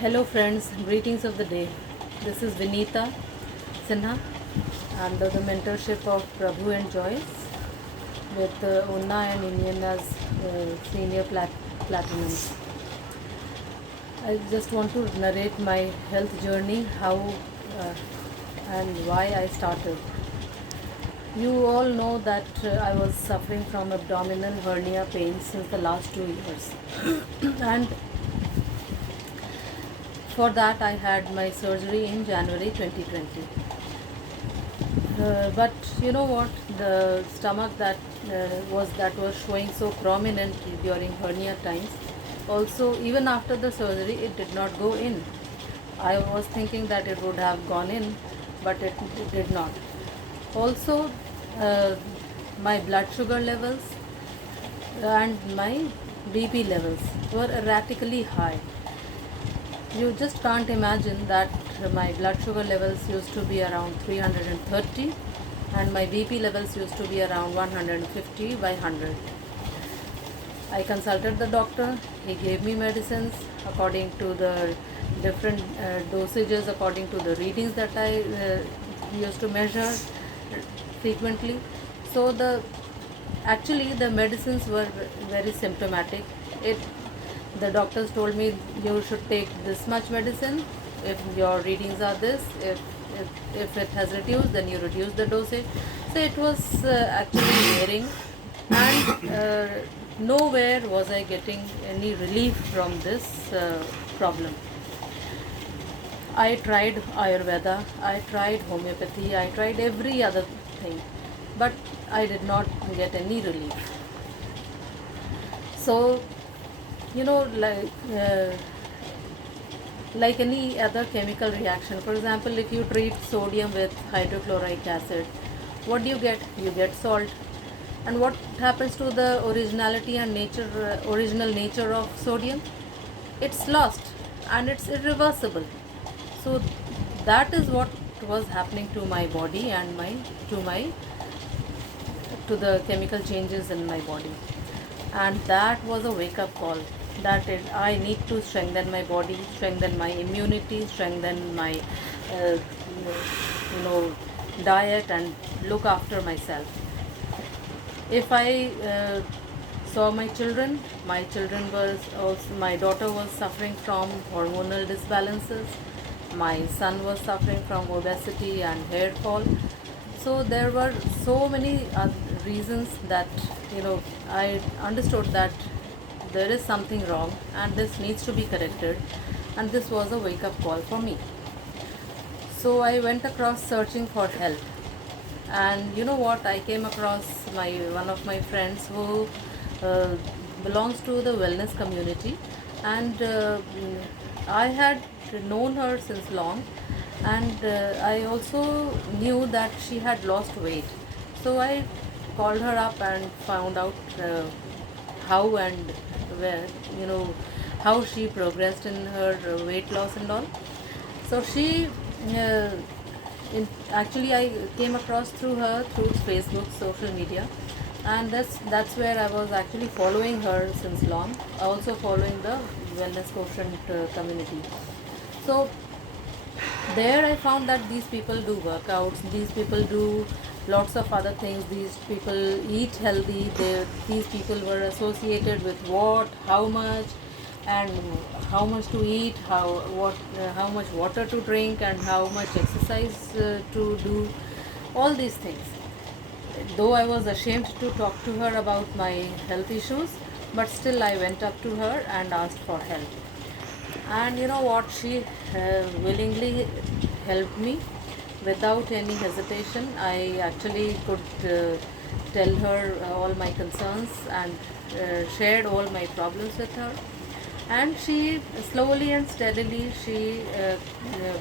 Hello friends, greetings of the day. This is Vinita Sinha under the mentorship of Prabhu and Joyce with Unna and Indian as senior platinum. I just want to narrate my health journey, how and why I started. You all know that I was suffering from abdominal hernia pain since the last 2 years, and for that I had my surgery in January 2020. But you know what? The stomach that was showing so prominent during hernia times. Also, even after the surgery, it did not go in. I was thinking that it would have gone in, but it did not. Also, uh, my blood sugar levels and my BP levels were erratically high. You just can't imagine that my blood sugar levels used to be around 330 and my BP levels used to be around 150 by 100. I consulted the doctor. He gave me medicines according to the different dosages, according to the readings that I used to measure frequently. So the medicines were very symptomatic. It The doctors told me you should take this much medicine if your readings are this. If it has reduced, then you reduce the dosage. So it was actually wearing, and nowhere was I getting any relief from this problem. I tried Ayurveda, I tried homeopathy, I tried every other thing, but I did not get any relief. So, you know, like any other chemical reaction, for example, if you treat sodium with hydrochloric acid, what do you get? You get salt. And what happens to the originality and original nature of sodium? It's lost and it's irreversible. So that is what was happening to my body and to the chemical changes in my body. And that was a wake up call that I need to strengthen my body, strengthen my immunity, strengthen my uh, diet, and look after myself. If I saw my children was also, my daughter was suffering from hormonal disbalances, my son was suffering from obesity and hair fall. So there were so many reasons that I understood that there is something wrong and this needs to be corrected, and this was a wake up call for me. So I went across searching for help, and you know what, I came across my one of my friends who uh, belongs to the wellness community, and I had known her since long, and I also knew that she had lost weight. So I called her up and found out how and where, how she progressed in her weight loss and all. So uh, actually, I came across through her through Facebook, social media, and that's where I was actually following her since long. Also following the wellness quotient community. So there I found that these people do workouts, these people do lots of other things, these people eat healthy. These people were associated with what, how much, and how much to eat, how much water to drink, and how much exercise to do, all these things. Though I was ashamed to talk to her about my health issues, but still I went up to her and asked for help. And you know what? She willingly helped me without any hesitation. I actually could tell her all my concerns and shared all my problems with her. And she slowly and steadily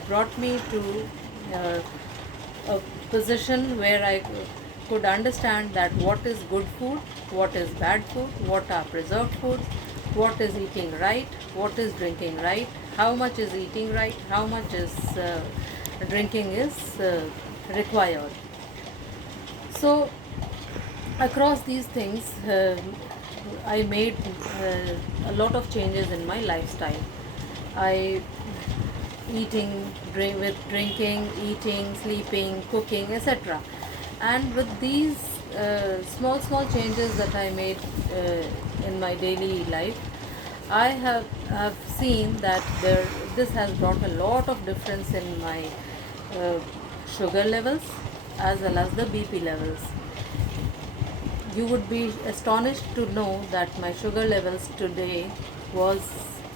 brought me to uh, a position where I could understand that what is good food, what is bad food, what are preserved foods, what is eating right, what is drinking right, how much is eating right, how much is drinking is required. So across these things, I made a lot of changes in my lifestyle. I with drinking, eating, sleeping, cooking, etc. And with these small changes that I made in my daily life, I have seen that this has brought a lot of difference in my uh, sugar levels as well as the BP levels. You would be astonished to know that my sugar levels today was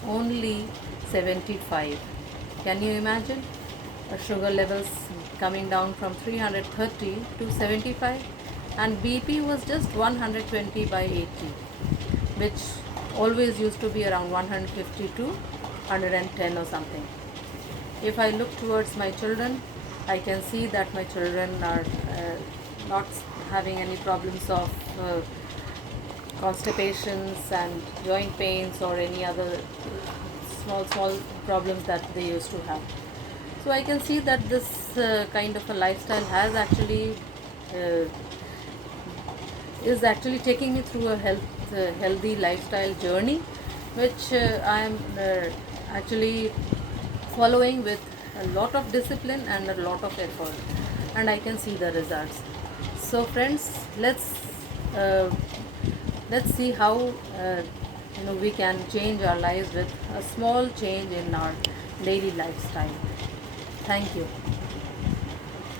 only 75. Can you imagine? Sugar levels coming down from 330 to 75, and BP was just 120 by 80, which always used to be around 150 to 110 or something. If I look towards my children, I can see that my children are not having any problems of constipations and joint pains or any other small problems that they used to have. So I can see that this kind of a lifestyle has actually uh, is actually taking me through a healthy lifestyle journey, which I am actually following with a lot of discipline and a lot of effort, and I can see the results. So friends, uh, let's see how we can change our lives with a small change in our daily lifestyle. Thank you.